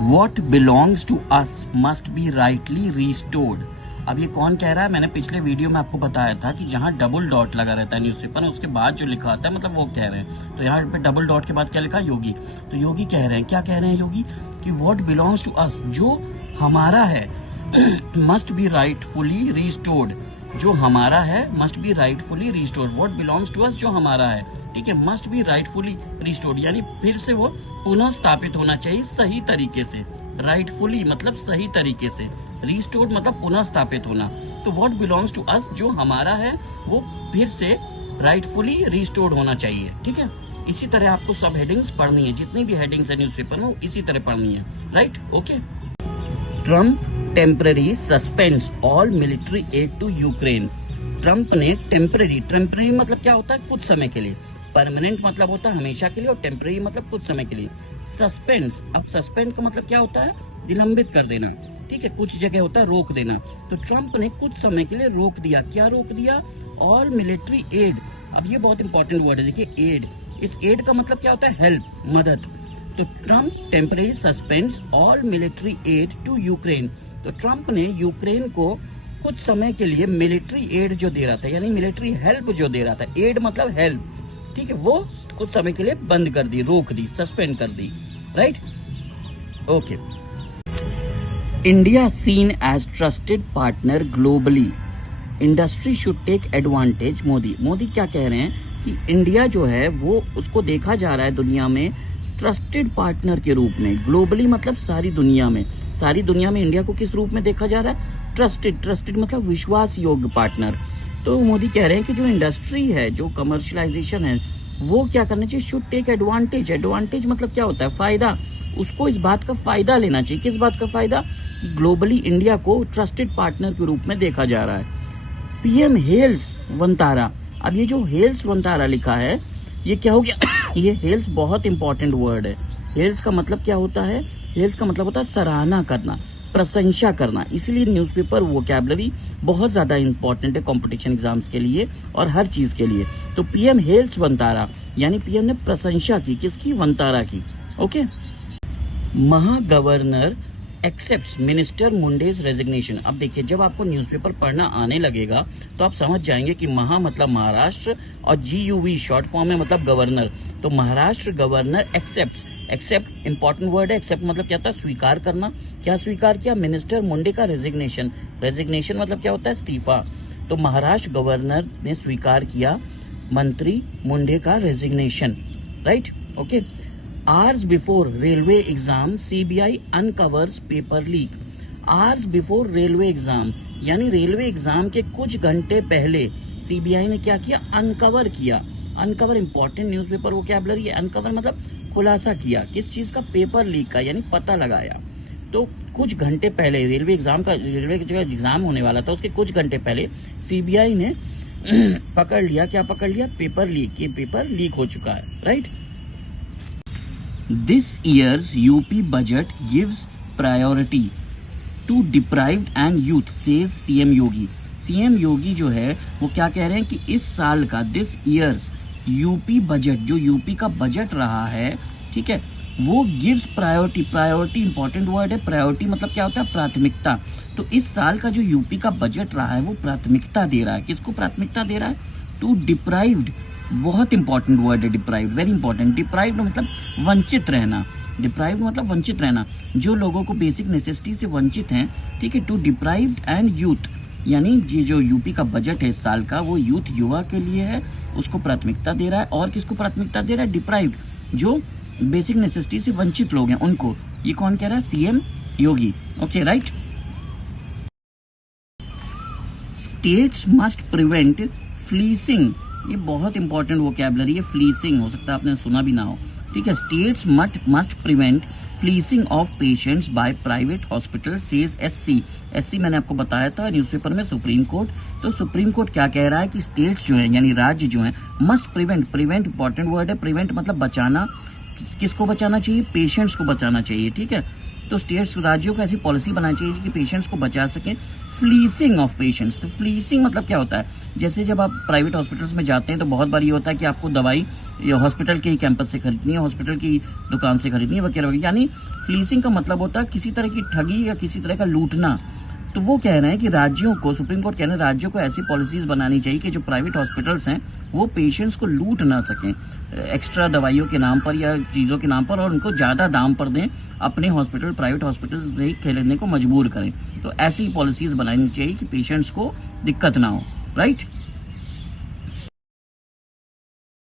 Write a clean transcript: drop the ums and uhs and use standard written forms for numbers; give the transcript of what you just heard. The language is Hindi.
What belongs to us must be rightly restored. अब ये कौन कह रहा है? मैंने पिछले वीडियो में आपको बताया था कि जहां डबल डॉट लगा रहता है न्यूज़पेपर में, उसके बाद जो लिखा आता है मतलब वो कह रहे हैं। तो यहाँ पे डबल डॉट के बाद क्या लिखा? योगी। तो योगी कह रहे हैं, क्या कह रहे हैं योगी? कि वॉट बिलोंग्स टू अस, जो हमारा है, मस्ट बी राइटफुली रिस्टोर्ड, जो हमारा है must be rightfully restored. What belongs to us, जो हमारा है, ठीक है, मस्ट बी राइटफुली रिस्टोर्ड, यानी फिर से वो पुनः स्थापित होना चाहिए सही तरीके से। राइटफुली मतलब सही तरीके से, रिस्टोर्ड मतलब पुनः स्थापित होना। तो व्हाट बिलोंग्स टू अस, जो हमारा है, वो फिर से राइटफुली रिस्टोर्ड होना चाहिए। ठीक है, इसी तरह आपको सब हेडिंग्स पढ़नी है, जितनी भी हेडिंग्स है न्यूज़पेपर में इसी तरह पढ़नी है। Right, okay. Trump temporary suspends all military aid to Ukraine. Trump ने टेम्पररी मतलब क्या होता है? कुछ समय के लिए। परमानेंट मतलब होता है हमेशा के लिए, और टेम्पररी मतलब कुछ समय के लिए। सस्पेंस, अब सस्पेंड का मतलब क्या होता है? विलंबित कर देना। ठीक है, कुछ जगह होता है रोक देना। तो ट्रम्प ने कुछ समय के लिए रोक दिया। क्या रोक दिया? All military add. अब ये बहुत इंपॉर्टेंट वर्ड है, देखिए एड। इस एड का मतलब क्या होता है? हेल्प, मदद। तो Trump temporary suspends all military aid to Ukraine. तो ट्रम्प ने यूक्रेन को कुछ समय के लिए मिलिट्री एड जो दे रहा था, यानी मिलिट्री हेल्प जो दे रहा था, एड मतलब हेल्प, ठीक है, वो कुछ समय के लिए बंद कर दी, रोक दी, सस्पेंड कर दी। Right, okay. India seen as trusted partner globally, industry should take advantage. Modi क्या कह रहे हैं कि इंडिया जो है वो उसको देखा जा रहा है दुनिया में ट्रस्टेड पार्टनर के रूप में। ग्लोबली मतलब सारी दुनिया में। सारी दुनिया में इंडिया को किस रूप में देखा जा रहा है? ट्रस्टेड मतलब विश्वास योग्य पार्टनर। तो मोदी कह रहे हैं कि जो इंडस्ट्री है, जो कमर्शियलाइजेशन है, वो क्या करना चाहिए? Should take advantage. एडवांटेज मतलब क्या होता है? फायदा। उसको इस बात का फायदा लेना चाहिए। किस बात का फायदा? कि ग्लोबली इंडिया को ट्रस्टेड पार्टनर के रूप में देखा जा रहा है। पीएम हेल्स वंतारा। अब ये जो हेल्स वंतारा लिखा है, ये क्या हो गया? ये हेल्स बहुत इंपॉर्टेंट वर्ड है। हेल्स का मतलब क्या होता है? हेल्स का मतलब होता है सराहना करना, प्रशंसा करना। इसलिए न्यूज़पेपर वोकैबुलरी बहुत ज्यादा इंपॉर्टेंट है कंपटीशन एग्जाम्स के लिए और हर चीज के लिए। तो पीएम हेल्स वंतारा, यानी पीएम ने प्रशंसा की, किसकी? वंतारा की। Okay. Maha governor accepts minister Munde's resignation. अब देखिए, जब आपको न्यूज़पेपर पढ़ना आने लगेगा तो आप समझ जाएंगे कि महा मतलब महाराष्ट्र और GUV शॉर्ट फॉर्म में मतलब गवर्नर। तो Maharashtra governor accept important word है। एक्सेप्ट मतलब क्या होता है? स्वीकार करना। क्या स्वीकार किया? मिनिस्टर मुंडे का रेजिग्नेशन। रेजिग्नेशन मतलब क्या होता है? इस्तीफा। तो महाराष्ट्र गवर्नर ने स्वीकार किया मंत्री मुंडे का resignation. Right, okay. Hours before railway exam, CBI uncovers paper leak. Hours before railway exam, यानी रेलवे एग्जाम के कुछ घंटे पहले CBI ने क्या किया? अनकवर किया। अनकवर इंपॉर्टेंट न्यूज़पेपर वोकैबुलरी है। अनकवर मतलब खुलासा किया। किस चीज का? पेपर लीक का, यानी पता लगाया। तो कुछ घंटे पहले रेलवे एग्जाम होने वाला था, उसके कुछ घंटे पहले CBI ने पकड़ लिया। क्या पकड़ लिया? Paper leak. ये पेपर लीक हो चुका है। Right. This year's UP budget gives priority to deprived and youth, says CM Yogi. CM योगी जो है वो क्या कह रहे हैं कि इस साल का दिस ईयर्स यूपी बजट, जो यूपी का बजट रहा है, ठीक है, वो gives priority. Priority important word है। प्रायोरिटी मतलब क्या होता है? प्राथमिकता। तो इस साल का जो यूपी का बजट रहा है वो प्राथमिकता दे रहा है। किसको प्राथमिकता दे रहा है? To deprived. बहुत इंपॉर्टेंट वर्ड है डिप्राइव्ड, वेरी इंपॉर्टेंट। डिप्राइव्ड मतलब वंचित रहना। डिप्राइव्ड मतलब वंचित रहना, जो लोगों को बेसिक नेसेसिटी से वंचित हैं। ठीक है, टू डिप्राइव्ड एंड यूथ, यानी ये जो यूपी का बजट है इस साल का, वो यूथ, युवा के लिए है, उसको प्राथमिकता दे रहा है। और किसको प्राथमिकता दे रहा है? डिप्राइव्ड, जो बेसिक नेसेसिटी से वंचित लोग हैं उनको। ये कौन कह रहा है? CM Yogi. Okay, right. States must prevent fleecing. ये बहुत इंपॉर्टेंट वोकैबुलरी है। फ्लीसिंग, हो सकता है आपने सुना भी ना हो। ठीक है, states must prevent fleecing of patients by private hospital, says SC मैंने आपको बताया था न्यूज़पेपर में, सुप्रीम कोर्ट। तो सुप्रीम कोर्ट क्या कह रहा है कि स्टेट्स जो है, यानी राज्य जो है, मस्ट प्रिवेंट इंपॉर्टेंट वर्ड है। प्रिवेंट मतलब बचाना। किसको बचाना चाहिए? पेशेंट्स को बचाना चाहिए। ठीक है, तो स्टेट्स राज्यों को ऐसी पॉलिसी बनानी चाहिए कि पेशेंट्स को बचा सकें फ्लीसिंग ऑफ पेशेंट्स। तो फ्लीसिंग मतलब क्या होता है, जैसे जब आप प्राइवेट हॉस्पिटल्स में जाते हैं तो बहुत बार ये होता है कि आपको दवाई हॉस्पिटल के ही कैंपस से खरीदनी है, हॉस्पिटल की दुकान से खरीदनी है वगैरह वगैरह। यानी फ्लीसिंग का मतलब होता है किसी तरह की ठगी या किसी तरह का लूटना। तो वो कह रहे हैं कि राज्यों को, सुप्रीम कोर्ट कह रहे हैं राज्यों को ऐसी पॉलिसीज बनानी चाहिए कि जो प्राइवेट हॉस्पिटल्स हैं वो पेशेंट्स को लूट ना सकें एक्स्ट्रा दवाइयों के नाम पर या चीज़ों के नाम पर, और उनको ज़्यादा दाम पर दें, अपने हॉस्पिटल प्राइवेट हॉस्पिटल से खरीदने को मजबूर करें। तो ऐसी पॉलिसीज बनानी चाहिए कि पेशेंट्स को दिक्कत ना हो, राइट।